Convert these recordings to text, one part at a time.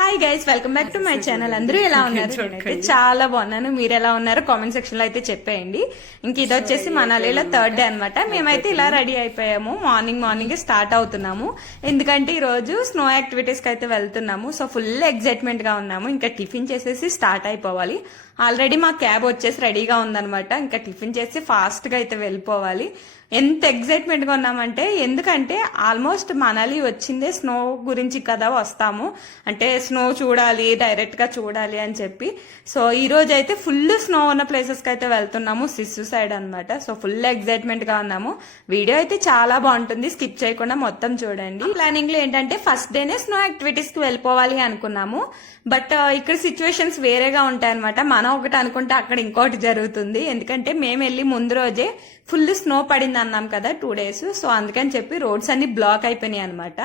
Hi guys, welcome back to my channel. అందరూ ఎలా ఉన్నారు? నేనైతే చాలా బాగున్నాను. మీరు ఎలా ఉన్నారు కామెంట్ సెక్షన్ లో అయితే చెప్పేయండి. ఇంక ఇది వచ్చేసి మనాలిలో 3rd డే అనమాట. మేమైతే ఇలా రెడీ అయిపోయాము. మార్నింగ్ స్టార్ట్ అవుతున్నాము. ఎందుకంటే ఈ రోజు స్నో యాక్టివిటీస్ కి అయితే వెళ్తున్నాము. సో ఫుల్ ఎక్సైట్మెంట్ గా ఉన్నాము. ఇంకా టిఫిన్ చేసేసి స్టార్ట్ అయిపోవాలి. ఆల్రెడీ మా క్యాబ్ వచ్చేసి రెడీగా ఉందనమాట. ఇంకా టిఫిన్ చేసి ఫాస్ట్ గా అయితే వెళ్ళిపోవాలి. ఎంత ఎక్సైట్మెంట్ గా ఉన్నామంటే, ఎందుకంటే ఆల్మోస్ట్ మనాలి వచ్చిందే స్నో గురించి కదా వస్తాము, అంటే స్నో చూడాలి, డైరెక్ట్ గా చూడాలి అని చెప్పి. సో ఈ రోజు అయితే ఫుల్ స్నో ఉన్న ప్లేసెస్ కి అయితే వెళ్తున్నాము, సిస్సు సైడ్ అనమాట. సో ఫుల్ ఎక్సైట్మెంట్ గా ఉన్నాము. వీడియో అయితే చాలా బాగుంటుంది, స్కిప్ చేయకుండా మొత్తం చూడండి. ప్లానింగ్ లో ఏంటంటే ఫస్ట్ డేనే స్నో యాక్టివిటీస్ కి వెళ్ళిపోవాలి అనుకున్నాము. బట్ ఇక్కడ సిచ్యువేషన్స్ వేరేగా ఉంటాయన్నమాట. మనం ఒకటి అనుకుంటే అక్కడ ఇంకోటి జరుగుతుంది. ఎందుకంటే మేము వెళ్ళి ముందు రోజే ఫుల్ స్నో పడింది అన్నాం కదా 2 days. సో అందుకని చెప్పి రోడ్స్ అన్ని బ్లాక్ అయిపోయినాయి అనమాట.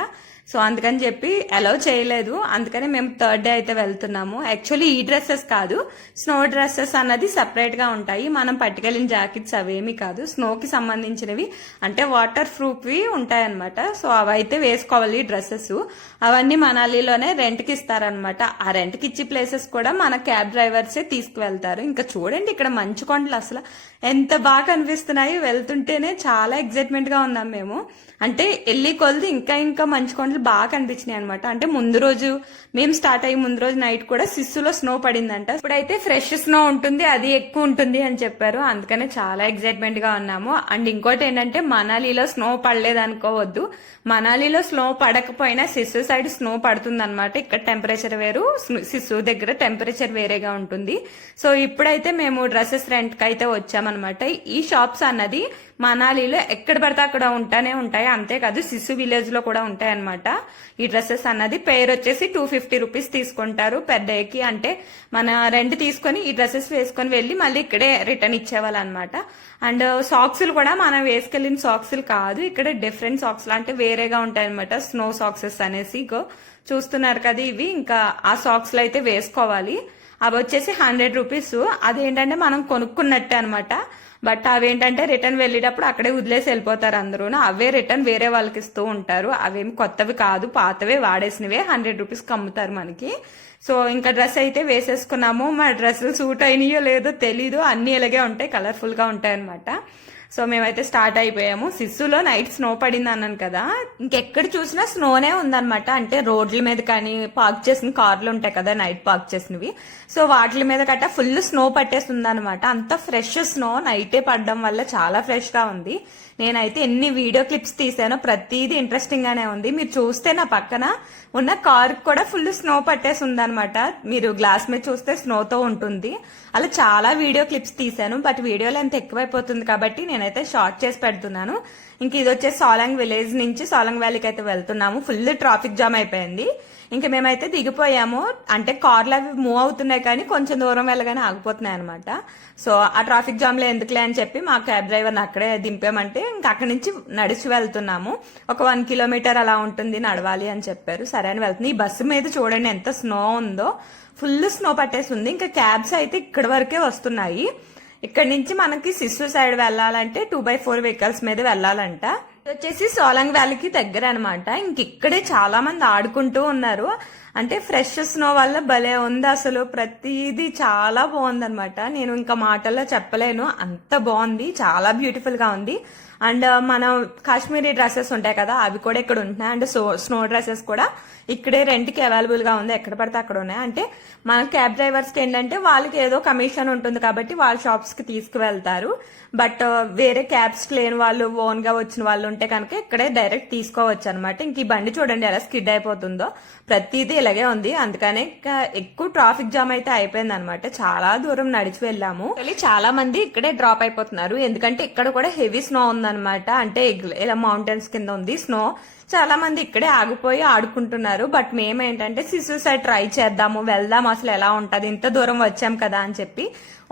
సో అందుకని చెప్పి అలౌ చేయలేదు. అందుకని మేము 3rd డే అయితే వెళ్తున్నాము. యాక్చువల్లీ ఈ డ్రెస్సెస్ కాదు, స్నో డ్రెస్సెస్ అన్నది సెపరేట్ గా ఉంటాయి. మనం పట్టుకెళ్ళిన జాకెట్స్ అవేమి కాదు, స్నోకి సంబంధించినవి, అంటే వాటర్ ప్రూఫ్వి ఉంటాయి అనమాట. సో అవైతే వేసుకోవాలి డ్రెస్సెస్. అవన్నీ మనాలిలోనే రెంట్కి ఇస్తారనమాట. ఆ రెంట్కి ఇచ్చి ప్లేసెస్ కూడా మన క్యాబ్ డ్రైవర్సే తీసుకువెళ్తారు. ఇంకా చూడండి ఇక్కడ మంచు కొండలు అసలు ఎంత బాగా కనిపిస్తున్నాయి. వెళ్తుంటేనే చాలా ఎక్సైట్మెంట్ గా ఉన్నాం మేము. అంటే వెళ్ళి కొలిది ఇంకా మంచు కొండలు బాగా కనిపించినాయి అనమాట. అంటే ముందు రోజు మేము స్టార్ట్ అయ్యి ముందు రోజు నైట్ కూడా సిస్సులో స్నో పడిందంట. ఇప్పుడైతే ఫ్రెష్ స్నో ఉంటుంది, అది ఎక్కువ ఉంటుంది అని చెప్పారు. అందుకనే చాలా ఎక్సైట్మెంట్ గా ఉన్నాము. అండ్ ఇంకోటి ఏంటంటే మనాలిలో స్నో పడలేదు అనుకోవద్దు. మనాలిలో స్నో పడకపోయినా సిస్సు సైడ్ స్నో పడుతుంది అనమాట. ఇక్కడ టెంపరేచర్ వేరు, సిస్సు దగ్గర టెంపరేచర్ వేరేగా ఉంటుంది. సో ఇప్పుడైతే మేము డ్రెస్సెస్ రెంట్ కి అయితే వచ్చామన్నమాట. ఈ షాప్స్ అన్నది మనాలిలో ఎక్కడ పడితే అక్కడ ఉంటానే ఉంటాయి. అంతేకాదు సిస్సు విలేజ్ లో కూడా ఉంటాయి అనమాట. ఈ డ్రెస్సెస్ అన్నది పేరు వచ్చేసి 250 రూపీస్ తీసుకుంటారు పెర్ డేకి. అంటే మన రెంట్ తీసుకొని ఈ డ్రెస్సెస్ వేసుకొని వెళ్ళి మళ్ళీ ఇక్కడే రిటర్న్ ఇచ్చేవాళ్ళు అనమాట. అండ్ సాక్స్లు కూడా మనం వేసుకెళ్లిన సాక్స్లు కాదు, ఇక్కడ డిఫరెంట్ సాక్స్ అంటే వేరేగా ఉంటాయి అనమాట. స్నో సాక్సెస్ అనేసి చూస్తున్నారు కదా ఇవి. ఇంకా ఆ సాక్స్లు అయితే వేసుకోవాలి. అవి వచ్చేసి 100 రూపీస్. అదేంటంటే మనం కొనుక్కున్నట్టే అనమాట. బట్ అవేంటంటే రిటర్న్ వెళ్ళేటప్పుడు అక్కడే వదిలేసి వెళ్ళిపోతారు అందరూ. అవే రిటర్న్ వేరే వాళ్ళకి ఇస్తూ ఉంటారు. అవేమి కొత్తవి కాదు, పాతవే వాడేసినవే 100 రూపీస్కి అమ్ముతారు మనకి. సో ఇంకా డ్రెస్ అయితే వేసేసుకున్నాము. మా డ్రెస్సులు సూట్ అయినాయో లేదో తెలీదు, అన్ని ఇలాగే ఉంటాయి, కలర్ఫుల్ గా ఉంటాయి అనమాట. సో మేమైతే స్టార్ట్ అయిపోయాము. సిస్సులో నైట్ స్నో పడింది అన్నాను కదా, ఇంకెక్కడ చూసినా స్నోనే ఉందన్నమాట. అంటే రోడ్ల మీద కానీ పార్క్ చేసిన కార్లు ఉంటాయి కదా నైట్ పార్క్ చేసినవి, సో వాటి మీద కట్ట ఫుల్ స్నో పట్టేస్తుంది అనమాట. అంత ఫ్రెష్ స్నో నైటే పడడం వల్ల చాలా ఫ్రెష్ గా ఉంది. నేనైతే ఎన్ని వీడియో క్లిప్స్ తీసానో ప్రతిదీ ఇంట్రెస్టింగ్ గానే ఉంది. మీరు చూస్తే నా పక్కన ఉన్న కార్ కూడా ఫుల్ స్నో పట్టేసి ఉందనమాట. మీరు గ్లాస్ మీద చూస్తే స్నోతో ఉంటుంది. అలా చాలా వీడియో క్లిప్స్ తీసాను. బట్ వీడియో లెంత్ ఎక్కువైపోతుంది కాబట్టి నేనైతే షార్ట్ చేసి పెడుతున్నాను. ఇంక ఇది వచ్చేసి సోలంగ్ విలేజ్ నుంచి సోలంగ్ వ్యాలీకి అయితే వెళ్తున్నాము. ఫుల్ ట్రాఫిక్ జామ్ అయిపోయింది. ఇంకా మేమైతే దిగిపోయాము. అంటే కార్లు అవి మూవ్ అవుతున్నాయి కానీ కొంచెం దూరం వెళ్ళగానే ఆగిపోతున్నాయి అనమాట. సో ఆ ట్రాఫిక్ జామ్ లో ఎందుకులే అని చెప్పి మా క్యాబ్ డ్రైవర్ని అక్కడే దింపామంటే ఇంకా అక్కడి నుంచి నడిచి వెళ్తున్నాము. ఒక 1 కిలోమీటర్ అలా ఉంటుంది నడవాలి అని చెప్పారు. సరే అని వెళ్తుంది. ఈ బస్సు మీద చూడండి ఎంత స్నో ఉందో, ఫుల్ స్నో పట్టేసి ఉంది. ఇంకా క్యాబ్స్ అయితే ఇక్కడి వరకే వస్తున్నాయి. ఇక్కడ నుంచి మనకి సిస్సు సైడ్ వెళ్ళాలంటే 2x4 వెహికల్స్ మీద వెళ్ళాలంట. వచ్చేసి సోలంగ్ వ్యాలీకి దగ్గర అనమాట. ఇక్కడే చాలా మంది ఆడుకుంటూ ఉన్నారు. అంటే ఫ్రెష్ స్నో వల్ల భలే ఉంది అసలు. ప్రతిదీ చాలా బాగుంది అనమాట. నేను ఇంకా మాటల్లో చెప్పలేను, అంత బాగుంది, చాలా బ్యూటిఫుల్ గా ఉంది. అండ్ మనం కాశ్మీరీ డ్రెస్సెస్ ఉంటాయి కదా, అవి కూడా ఇక్కడ ఉంటున్నాయి. అండ్ స్నో డ్రెస్సెస్ కూడా ఇక్కడే రెంట్ కి అవైలబుల్ గా ఉంది. ఎక్కడ పడితే అక్కడ ఉన్నాయి. అంటే మన క్యాబ్ డ్రైవర్స్ కి ఏంటంటే వాళ్ళకి ఏదో కమిషన్ ఉంటుంది కాబట్టి వాళ్ళ షాప్స్ కి తీసుకువెళ్తారు. బట్ వేరే క్యాబ్స్ లేని వాళ్ళు, ఓన్ గా వచ్చిన వాళ్ళు ఉంటే కనుక ఇక్కడే డైరెక్ట్ తీసుకోవచ్చు అనమాట. ఇంక ఈ బండి చూడండి ఎలా స్కిడ్ అయిపోతుందో, ప్రతిదీ ఇలాగే ఉంది. అందుకనే ఎక్కువ ట్రాఫిక్ జామ్ అయితే అయిపోయింది అనమాట. చాలా దూరం నడిచి వెళ్ళాము. చాలా మంది ఇక్కడే డ్రాప్ అయిపోతున్నారు. ఎందుకంటే ఇక్కడ కూడా హెవీ స్నో ఉందన్నమాట. అంటే ఇలా మౌంటైన్స్ కింద ఉంది స్నో. చాలా మంది ఇక్కడే ఆగిపోయి ఆడుకుంటున్నారు. బట్ మేమేంటంటే సిస్సు సైడ్ ట్రై చేద్దాము, వెళ్దాం, అసలు ఎలా ఉంటది, ఇంత దూరం వచ్చాం కదా అని చెప్పి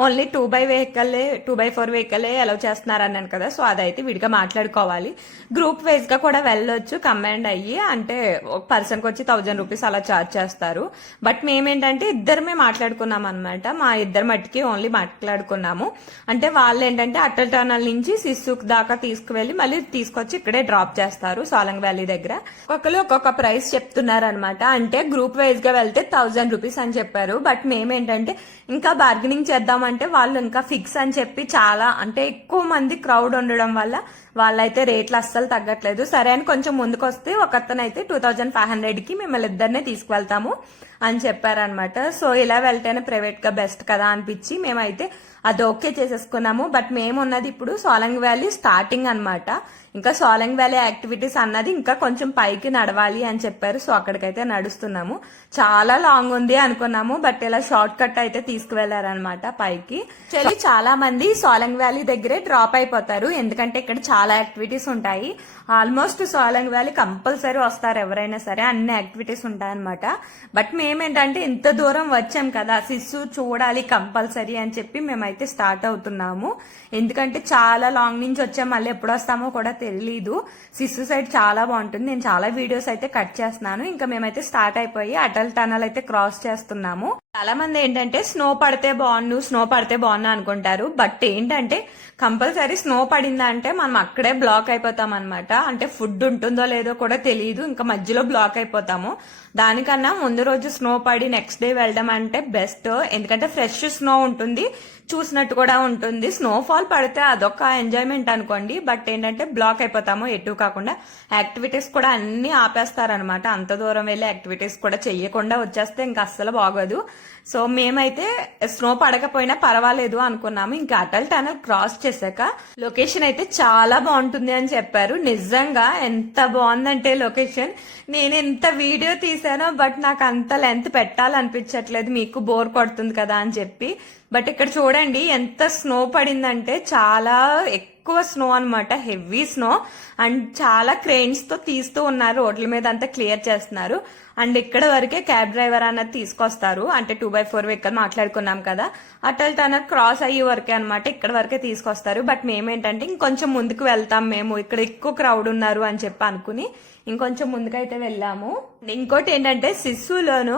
ఓన్లీ 2x4 వెహికల్ అలౌ చేస్తున్నారు అన్నాను కదా. సో అదైతే విడిగా మాట్లాడుకోవాలి. గ్రూప్ వైజ్ గా కూడా వెళ్ళొచ్చు కంబైండ్ అయ్యి. అంటే ఒక పర్సన్ కి వచ్చి 1000 రూపీస్ అలా చార్జ్ చేస్తారు. బట్ మేమేంటంటే ఇద్దరమే మాట్లాడుకున్నాం అనమాట. మా ఇద్దరు మట్టికి ఓన్లీ మాట్లాడుకున్నాము. అంటే వాళ్ళు ఏంటంటే అటల్ టర్నల్ నుంచి సిస్సు దాకా తీసుకువెళ్లి మళ్ళీ తీసుకొచ్చి ఇక్కడే డ్రాప్ చేస్తారు సోలంగ్ వ్యాలీ వ్యాలీ దగ్గర. ఒక్కొక్కరు ఒక్కొక్క ప్రైస్ చెప్తున్నారు అనమాట. అంటే గ్రూప్ వైజ్ గా వెళ్తే 1000 రూపీస్ అని చెప్పారు. బట్ మేమేంటంటే ఇంకా బార్గెనింగ్ చేద్దామంటే వాళ్ళు ఇంకా ఫిక్స్ అని చెప్పి చాలా అంటే ఎక్కువ మంది క్రౌడ్ ఉండడం వల్ల వాళ్ళైతే రేట్లు అస్సలు తగ్గట్లేదు. సరే అని కొంచెం ముందుకు వస్తే ఒకతనైతే 2500 కి మిమ్మల్ని ఇద్దరినే తీసుకువెళ్తాము అని చెప్పారనమాట. సో ఇలా వెళ్తేనే ప్రైవేట్ గా బెస్ట్ కదా అనిపించి మేమైతే అది ఓకే చేసేసుకున్నాము. బట్ మేమున్నది ఇప్పుడు సోలంగ్ వ్యాలీ స్టార్టింగ్ అనమాట. ఇంకా సోలంగ్ వ్యాలీ యాక్టివిటీస్ అన్నది ఇంకా కొంచెం పైకి నడవాలి అని చెప్పారు. సో అక్కడికైతే నడుస్తున్నాము. చాలా లాంగ్ ఉంది అనుకున్నాము, బట్ ఇలా షార్ట్ కట్ అయితే తీసుకువెళ్లారనమాట పైకి. చాలా మంది సోలంగ్ వ్యాలీ దగ్గరే డ్రాప్ అయిపోతారు, ఎందుకంటే ఇక్కడ చాలా యాక్టివిటీస్ ఉంటాయి. ఆల్మోస్ట్ సోలంగ్ వ్యాలీ కంపల్సరీ వస్తారు ఎవరైనా సరే, అన్ని యాక్టివిటీస్ ఉంటాయన్నమాట. బట్ మేమేంటంటే ఇంత దూరం వచ్చాం కదా, సిస్సు చూడాలి కంపల్సరీ అని చెప్పి మేమైతే స్టార్ట్ అవుతున్నాము. ఎందుకంటే చాలా లాంగ్ నుంచి వచ్చాం, మళ్ళీ ఎప్పుడు వస్తామో కూడా తెలీదు. సిస్సు సైడ్ చాలా బాగుంటుంది, నేను చాలా వీడియోస్ అయితే కట్ చేస్తున్నాను. ఇంకా మేమైతే స్టార్ట్ అయిపోయి అటల్ టనల్ అయితే క్రాస్ చేస్తున్నాము. చాలా మంది ఏంటంటే స్నో పడితే బాగున్నా అనుకుంటారు. బట్ ఏంటంటే కంపల్సరీ స్నో పడిందంటే మనం అక్కడే బ్లాక్ అయిపోతాం అనమాట. అంటే ఫుడ్ ఉంటుందో లేదో కూడా తెలియదు, ఇంకా మధ్యలో బ్లాక్ అయిపోతాము. దానికన్నా ముందు రోజు స్నో పడి నెక్స్ట్ డే వెళ్ళడం అంటే బెస్ట్. ఎందుకంటే ఫ్రెష్ స్నో ఉంటుంది, చూసినట్టు కూడా ఉంటుంది. స్నోఫాల్ పడితే అదొక ఎంజాయ్మెంట్ అనుకోండి. బట్ ఏంటంటే బ్లాక్ అయిపోతాము, ఎటు కాకుండా యాక్టివిటీస్ కూడా అన్ని ఆపేస్తారనమాట. అంత దూరం వెళ్ళి యాక్టివిటీస్ కూడా చెయ్యకుండా వచ్చేస్తే ఇంకా అస్సలు బాగోదు. సో మేమైతే స్నో పడకపోయినా పర్వాలేదు అనుకున్నాము. ఇంకా అటల్ టనల్ క్రాస్ చేశాక లొకేషన్ అయితే చాలా బాగుంటుంది అని చెప్పారు. నిజంగా ఎంత బాగుందంటే లొకేషన్, నేను ఎంత వీడియో తీసానో బట్ నాకు అంత లెంత్ పెట్టాలనిపించట్లేదు, మీకు బోర్ కొడుతుంది కదా అని చెప్పి. బట్ ఇక్కడ చూడండి ఎంత స్నో పడిందంటే చాలా ఎక్కువ స్నో అనమాట, హెవీ స్నో. అండ్ చాలా క్రెయిన్స్ తో తీస్తూ ఉన్నారు, రోడ్ల మీద అంతా క్లియర్ చేస్తున్నారు. అండ్ ఇక్కడ వరకే క్యాబ్ డ్రైవర్ అన్నది తీసుకొస్తారు, అంటే 2x4 వెహికల్ మాట్లాడుకున్నాం కదా, అటల్ టనల్ క్రాస్ అయ్యే వరకే అనమాట, ఇక్కడ వరకే తీసుకొస్తారు. బట్ మేమేంటంటే ఇంకొంచెం ముందుకు వెళ్తాం, మేము ఇక్కడ ఎక్కువ క్రౌడ్ ఉన్నారు అని చెప్పి అనుకుని ఇంకొంచెం ముందుకైతే వెళ్ళాము. ఇంకోటి ఏంటంటే సిస్సులోను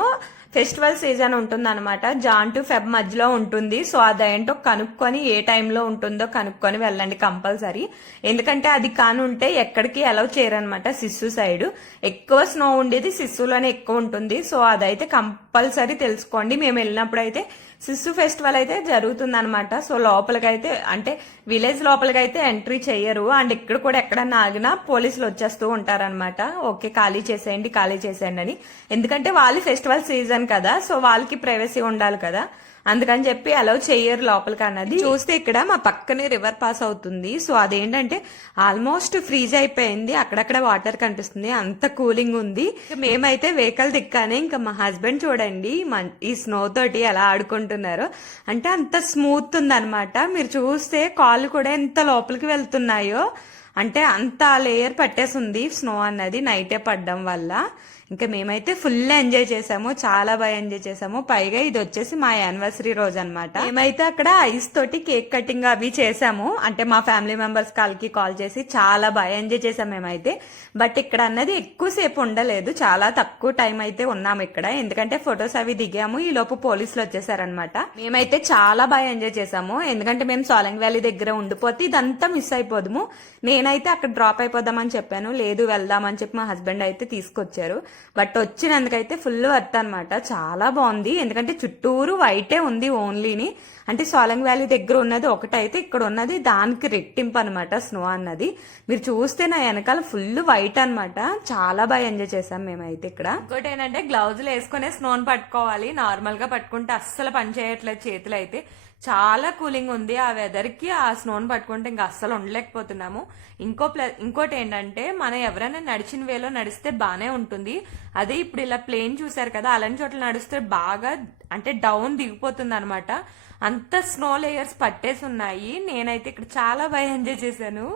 ఫెస్టివల్ సీజన్ ఉంటుంది అనమాట, జాన్ టు ఫెబ్ మధ్యలో ఉంటుంది. సో అదేంటో కనుక్కొని ఏ టైంలో ఉంటుందో కనుక్కొని వెళ్ళండి కంపల్సరీ. ఎందుకంటే అది కానుంటే ఎక్కడికి అలౌ చేయరనమాట. సిస్సు సైడ్ ఎక్కువ స్నో ఉండేది సిస్సులోనే ఎక్కువ ఉంటుంది. సో అదైతే కంపల్సరీ తెలుసుకోండి. మేము వెళ్ళినప్పుడు అయితే సిస్సు ఫెస్టివల్ అయితే జరుగుతుంది అనమాట. సో లోపలికైతే అంటే విలేజ్ లోపలికైతే ఎంట్రీ చెయ్యరు. అండ్ ఇక్కడ కూడా ఎక్కడన్నా ఆగినా పోలీసులు వచ్చేస్తూ ఉంటారనమాట. ఓకే ఖాళీ చేసేయండి అని. ఎందుకంటే వాళ్ళు ఫెస్టివల్ సీజన్ కదా, సో వాళ్ళకి ప్రైవసీ ఉండాలి కదా, అందుకని చెప్పి అలౌ చెయ్యరు లోపలికి అన్నది. చూస్తే ఇక్కడ మా పక్కనే రివర్ పాస్ అవుతుంది. సో అదేంటంటే ఆల్మోస్ట్ ఫ్రీజ్ అయిపోయింది, అక్కడక్కడ వాటర్ కనిపిస్తుంది, అంత కూలింగ్ ఉంది. మేమైతే వెహికల్ దిక్కానే ఇంకా మా హస్బెండ్ చూడండి ఈ స్నో తోటి ఎలా ఆడుకుంటున్నారో, అంటే అంత స్మూత్ ఉంది అనమాట. మీరు చూస్తే కాళ్ళు కూడా ఎంత లోపలికి వెళ్తున్నాయో, అంటే అంత లేయర్ పట్టేసింది స్నో అన్నది నైటే పడ్డం వల్ల. ఇంకా మేమైతే ఫుల్ ఎంజాయ్ చేసాము, చాలా బాగా ఎంజాయ్ చేసాము. పైగా ఇది వచ్చేసి మా యానివర్సరీ రోజు అనమాట. మేమైతే అక్కడ ఐస్ తోటి కేక్ కటింగ్ అవి చేసాము, అంటే మా ఫ్యామిలీ మెంబర్స్ కాల్కి కాల్ చేసి చాలా బాగా ఎంజాయ్ చేసాం మేమైతే. బట్ ఇక్కడ అన్నది ఎక్కువసేపు ఉండలేదు, చాలా తక్కువ టైం అయితే ఉన్నాము ఇక్కడ, ఎందుకంటే ఫొటోస్ అవి దిగాము, ఈ లోపు పోలీసులు వచ్చేసారనమాట. మేమైతే చాలా బాగా ఎంజాయ్ చేసాము, ఎందుకంటే మేము సోలంగ్ వ్యాలీ దగ్గర ఉండిపోతే ఇదంతా మిస్ అయిపోదుము. నేనైతే అక్కడ డ్రాప్ అయిపోదామని చెప్పాను, లేదు వెళ్దామని చెప్పి మా హస్బెండ్ అయితే తీసుకొచ్చారు. బట్ వచ్చినందుకైతే ఫుల్ వర్త్ అనమాట, చాలా బాగుంది. ఎందుకంటే చుట్టూరు వైటే ఉంది ఓన్లీని, అంటే సోలంగ్ వ్యాలీ దగ్గర ఉన్నది ఒకటైతే ఇక్కడ ఉన్నది దానికి రెట్టింపు అనమాట స్నో అన్నది. మీరు చూస్తే నా వెనకాల ఫుల్ వైట్ అనమాట, చాలా బాగా ఎంజాయ్ చేసాం మేమైతే ఇక్కడ. ఇంకోటి ఏంటంటే గ్లౌజులు వేసుకునే స్నోని పట్టుకోవాలి, నార్మల్ గా పట్టుకుంటే అస్సలు పని చేయట్లేదు చేతులు అయితే. చాలా కూలింగ్ ఉంది, ఆ వెదర్ కి ఆ స్నోని పట్టుకుంటే ఇంకా అస్సలు ఉండలేకపోతున్నాము. ఇంకోటి ఏంటంటే మనం ఎవరైనా నడిచిన వేలో నడిస్తే బానే ఉంటుంది, అదే ఇప్పుడు ఇలా ప్లేన్ చూసారు కదా, అలాంటి చోట్ల నడిస్తే బాగా అంటే డౌన్ దిగిపోతుంది అనమాట, అంత స్నో లేయర్స్ పట్టేసి ఉన్నాయి. నేనైతే ఇక్కడ చాలా బాగా ఎంజాయ్ చేశాను.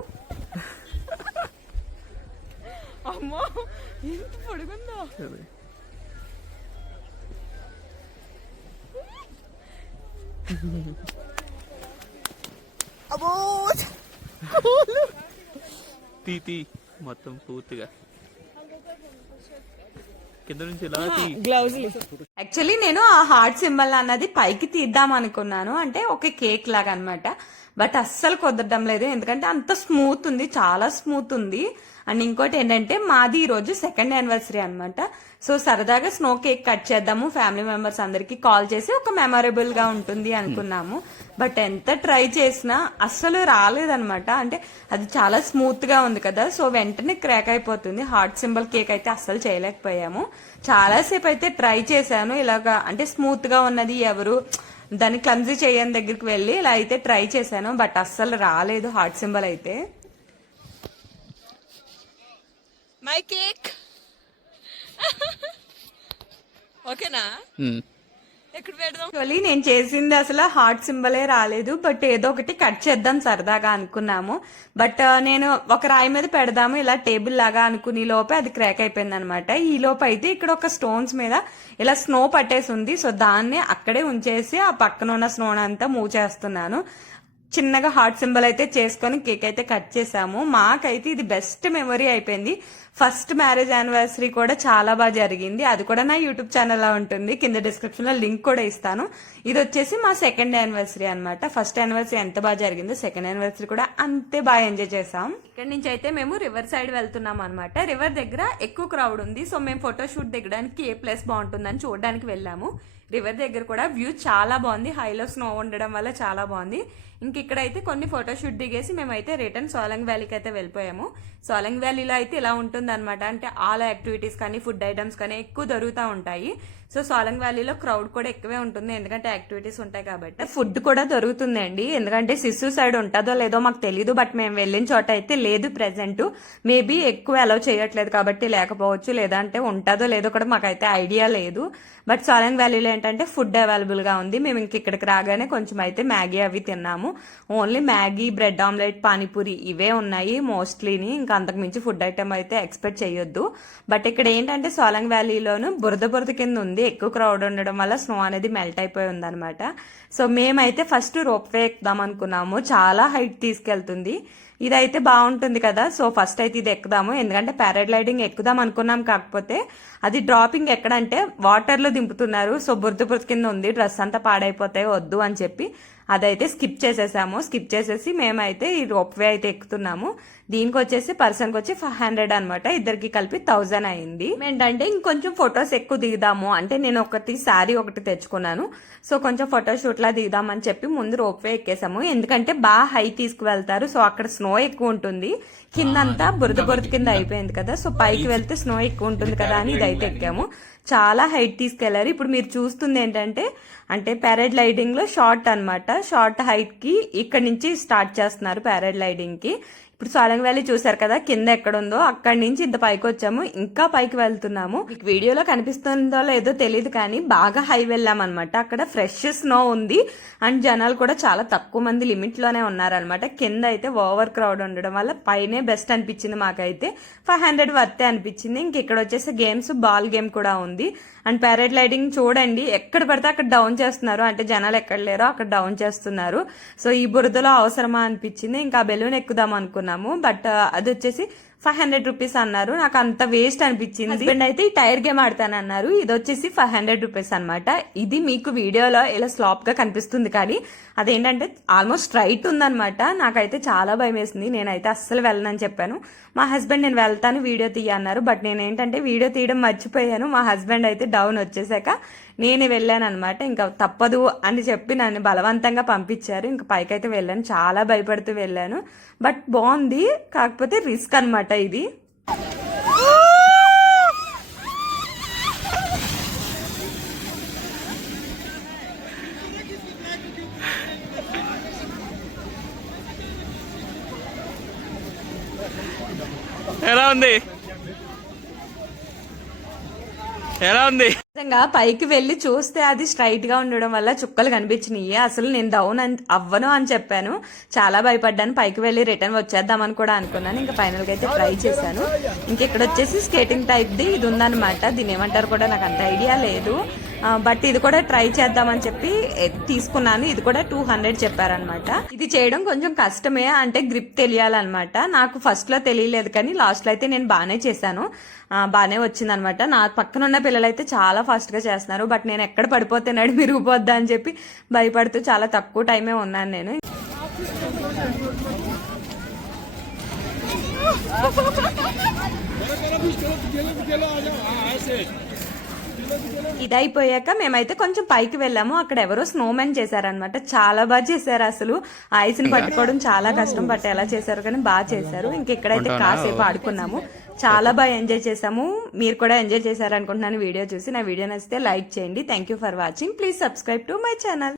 అమ్మో ఎంత పొడుగుందో, తీ మొత్తం పూర్తిగా కింద నుంచి యాక్చువల్లీ నేను ఆ హార్ట్ సింబల్ అన్నది పైకి తీద్దాం అనుకున్నాను, అంటే ఒక కేక్ లాగా అనమాట. బట్ అస్సలు కుదరడం లేదు, ఎందుకంటే అంత స్మూత్ ఉంది, చాలా స్మూత్ ఉంది. అండ్ ఇంకోటి ఏంటంటే మాది ఈ రోజు సెకండ్ యానివర్సరీ అనమాట. సో సరదాగా స్నో కేక్ కట్ చేద్దాము ఫ్యామిలీ మెంబర్స్ అందరికి కాల్ చేసి ఒక మెమొరబుల్ గా ఉంటుంది అనుకున్నాము. బట్ ఎంత ట్రై చేసినా అస్సలు రాలేదనమాట. అంటే అది చాలా స్మూత్ గా ఉంది కదా, సో వెంటనే క్రాక్ అయిపోతుంది. హార్ట్ సింబల్ కేక్ అయితే అస్సలు చేయలేకపోయాము. చాలాసేపు అయితే ట్రై చేశాను ఇలాగా, అంటే స్మూత్ గా ఉన్నది ఎవరు దాన్ని క్లమ్జీ చేయని దగ్గరికి వెళ్ళి ఇలా అయితే ట్రై చేశాను. బట్ అస్సలు రాలేదు హార్ట్ సింబల్ అయితే. మై కేక్ ఓకేనా? ఎక్కడ పెడదాం? యాక్చువల్లీ నేను చేసింది అసలు హార్ట్ సింబలే రాలేదు. బట్ ఏదో ఒకటి కట్ చేద్దాం సరదాగా అనుకున్నాము. బట్ నేను ఒక రాయి మీద పెడదాము ఇలా టేబుల్ లాగా అనుకుని లోపే అది క్రాక్ అయిపోయింది అనమాట. ఈ లోపు అయితే ఇక్కడ ఒక స్టోన్స్ మీద ఇలా స్నో పట్టేసి ఉంది. సో దాన్ని అక్కడే ఉంచేసి ఆ పక్కన ఉన్న స్నో అంతా మూవ్ చేస్తున్నాను. చిన్నగా హార్ట్ సింబల్ అయితే చేసుకొని కేక్ అయితే కట్ చేసాము. మాకైతే ఇది బెస్ట్ మెమరీ అయిపోయింది. ఫస్ట్ మ్యారేజ్ యానివర్సరీ కూడా చాలా బాగా జరిగింది. అది కూడా నా యూట్యూబ్ ఛానల్లో ఉంటుంది, కింద డిస్క్రిప్షన్ లో లింక్ కూడా ఇస్తాను. ఇది వచ్చేసి మా సెకండ్ యానివర్సరీ అనమాట. ఫస్ట్ యానివర్సరీ ఎంత బాగా జరిగిందో సెకండ్ యానివర్సరీ కూడా అంతే బాగా ఎంజాయ్ చేసాం. ఇక్కడ నుంచి అయితే మేము రివర్ సైడ్ వెళ్తున్నాం అనమాట. రివర్ దగ్గర ఎక్కువ క్రౌడ్ ఉంది. సో మేము ఫోటోషూట్ దిగడానికి ఏ ప్లేస్ బాగుంటుందని చూడడానికి వెళ్ళాము. రివర్ దగ్గర కూడా వ్యూ చాలా బాగుంది, హైలో స్నో ఉండడం వల్ల చాలా బాగుంది. ఇంక ఇక్కడైతే కొన్ని ఫోటోషూట్ దిగేసి మేమైతే రిటర్న్ సోలంగ్ వ్యాలీకి అయితే వెళ్ళిపోయాము. సోలంగ్ వ్యాలీలో అయితే ఇలా ఉంటుంది అనమాట. అంటే ఆల్ యాక్టివిటీస్ కానీ ఫుడ్ ఐటమ్స్ కానీ ఎక్కువ దొరుకుతూ ఉంటాయి. సో సోలంగ్ వ్యాలీలో క్రౌడ్ కూడా ఎక్కువే ఉంటుంది, ఎందుకంటే యాక్టివిటీస్ ఉంటాయి కాబట్టి. ఫుడ్ కూడా దొరుకుతుందండి, ఎందుకంటే సిస్సు సైడ్ ఉంటుందో లేదో మాకు తెలీదు. బట్ మేము వెళ్ళిన చోట అయితే లేదు ప్రెసెంట్. మేబీ ఎక్కువ అలౌ చేయట్లేదు కాబట్టి లేకపోవచ్చు, లేదంటే ఉంటుందో లేదో కూడా మాకైతే ఐడియా లేదు. బట్ సోలంగ్ వ్యాలీలో ఏంటంటే ఫుడ్ అవైలబుల్ గా ఉంది. మేము ఇంక ఇక్కడికి రాగానే కొంచెం అయితే మ్యాగీ అవి తిన్నాము. Only Maggi, bread omelette, panipuri ఇవే ఉన్నాయి మోస్ట్లీని. ఇంకా అంతకు మించి ఫుడ్ ఐటమ్ అయితే ఎక్స్పెక్ట్ చేయొద్దు. బట్ ఇక్కడ ఏంటంటే సోలంగ్ వ్యాలీలోను బురద కింద ఉంది, ఎక్కువ క్రౌడ్ ఉండడం వల్ల స్నో అనేది మెల్ట్ అయిపోయి ఉందన్నమాట. సో మేమైతే ఫస్ట్ రోప్ వే ఎక్కుదాం అనుకున్నాము, చాలా హైట్ తీసుకెళ్తుంది. ఇదైతే బాగుంటుంది కదా, సో ఫస్ట్ అయితే ఇది ఎక్కుదాము. ఎందుకంటే పారాగ్లైడింగ్ ఎక్కుదాం అనుకున్నాం, కాకపోతే అది డ్రాపింగ్ ఎక్కడంటే వాటర్ లో దింపుతున్నారు. సో బురద కింద ఉంది, డ్రెస్ అంతా పాడైపోతాయి, వద్దు అని చెప్పి అదైతే స్కిప్ చేసేసాము. స్కిప్ చేసేసి మేమైతే ఈ రోప్ వే అయితే ఎక్కుతున్నాము. దీనికి వచ్చేసి పర్సన్ కి వచ్చి 500 అనమాట, ఇద్దరికి కలిపి 1000 అయింది. ఏంటంటే ఇంకొంచెం ఫొటోస్ ఎక్కువ దిగుదాము అంటే నేను ఒకటి శారీ ఒకటి తెచ్చుకున్నాను. సో కొంచెం ఫోటోషూట్ లా దిగుదామని చెప్పి ముందు రోప్ వే ఎక్కేసాము. ఎందుకంటే బాగా హై తీసుకువెళ్తారు, సో అక్కడ స్నో ఎక్కువ ఉంటుంది, కిందంతా బురద కింద అయిపోయింది కదా. సో పైకి వెళ్తే స్నో ఎక్కువ ఉంటుంది కదా అని ఇదైతే ఎక్కాము. చాలా హైట్ తీసుకెళ్లారు. ఇప్పుడు మీరు చూస్తుంది ఏంటంటే అంటే పారాగ్లైడింగ్ లో షార్ట్ అనమాట, షార్ట్ హైట్ కి ఇక్కడ నుంచి స్టార్ట్ చేస్తున్నారు పారాగ్లైడింగ్ కి. ఇప్పుడు సోలంగ్ వ్యాలీ చూసారు కదా, కింద ఎక్కడ ఉందో అక్కడి నుంచి ఇంత పైకి వచ్చాము, ఇంకా పైకి వెళ్తున్నాము. మీకు వీడియోలో కనిపిస్తుందో లేదో తెలియదు కానీ బాగా హై వెళ్ళామన్నమాట. అక్కడ ఫ్రెష్ స్నో ఉంది అండ్ జనాలు కూడా చాలా తక్కువ మంది, లిమిట్ లోనే ఉన్నారనమాట. కింద అయితే ఓవర్ క్రౌడ్ ఉండడం వల్ల పైనే బెస్ట్ అనిపించింది మాకైతే. 500 వర్తే అనిపించింది. ఇంక ఇక్కడ వచ్చేసి గేమ్స్, బాల్ గేమ్ కూడా ఉంది. అండ్ పారాగ్లైడింగ్ చూడండి, ఎక్కడ పడితే అక్కడ డౌన్ చేస్తున్నారు, అంటే జనాలు ఎక్కడ లేరో అక్కడ డౌన్ చేస్తున్నారు. సో ఈ బురదలో అవసరమా అనిపించింది. ఇంకా బెలూన్ ఎక్కుదాం అనుకున్నాము, బట్ అది వచ్చేసి 500 రూపీస్ అన్నారు. నాకు అంత వేస్ట్ అనిపించింది. హస్బెండ్ అయితే ఈ టైర్ గేమ్ ఆడతానన్నారు. ఇది వచ్చేసి 500 రూపీస్ అనమాట. ఇది మీకు వీడియోలో ఇలా స్లాప్ గా కనిపిస్తుంది కానీ అదేంటంటే ఆల్మోస్ట్ స్ట్రైట్ ఉందనమాట. నాకైతే చాలా భయం వేసింది, నేనైతే అస్సలు వెళ్ళనని చెప్పాను. మా హస్బెండ్ నేను వెళ్తాను వీడియో తీయన్నారు, బట్ నేను ఏంటంటే వీడియో తీయడం మర్చిపోయాను. మా హస్బెండ్ అయితే డౌన్ వచ్చేసాక నేనే వెళ్ళాను అనమాట. ఇంకా తప్పదు అని చెప్పి నన్ను బలవంతంగా పంపించారు. ఇంకా పైకైతే వెళ్ళాను, చాలా భయపడుతూ వెళ్ళాను. బట్ బాగుంది, కాకపోతే రిస్క్ అనమాట ఇది. ఎలా ఉంది? ఎలా ఉంది? నిజంగా పైకి వెళ్లి చూస్తే అది స్ట్రైట్ గా ఉండడం వల్ల చుక్కలు కనిపించినాయి. అసలు నేను డౌన్ అవ్వను అని చెప్పాను, చాలా భయపడ్డాను. పైకి వెళ్లి రిటర్న్ వచ్చేద్దామని కూడా అనుకున్నాను. ఇంకా ఫైనల్ గా అయితే ట్రై చేశాను. ఇంకెక్కడ వచ్చేసి స్కేటింగ్ టైప్ ది ఇది ఉందన్నమాట. దీని ఏమంటారు కూడా నాకు అంత ఐడియా లేదు, బట్ ఇది కూడా ట్రై చేద్దామని చెప్పి తీసుకున్నాను. ఇది కూడా 200 చెప్పారనమాట. ఇది చేయడం కొంచెం కష్టమే, అంటే గ్రిప్ తెలియాలన్నమాట. నాకు ఫస్ట్ లో తెలియలేదు కానీ లాస్ట్ లో అయితే నేను బాగానే చేశాను, బాగానే వచ్చిందనమాట. నా పక్కన ఉన్న పిల్లలు అయితే చాలా ఫాస్ట్ గా చేస్తున్నారు, బట్ నేను ఎక్కడ పడిపోతే నడి మిరిగిపోద్దా అని చెప్పి భయపడుతూ చాలా తక్కువ టైమే ఉన్నాను నేను. ఇది అయిపోయాక మేమైతే కొంచెం పైకి వెళ్ళాము. అక్కడ ఎవరో స్నోమెన్ చేశారనమాట. చాలా బాగా చేశారు. అసలు ఐస్ ని పట్టుకోవడం చాలా కష్టం, బట్ ఎలా చేశారు కానీ బాగా చేశారు. ఇంక ఇక్కడైతే కాసేపు ఆడుకున్నాము. చాలా బాగా ఎంజాయ్ చేసాము. మీరు కూడా ఎంజాయ్ చేశారు అనుకుంటున్నాను వీడియో చూసి. నా వీడియో నచ్చితే లైక్ చేయండి. Thank you for watching. Please subscribe to my channel.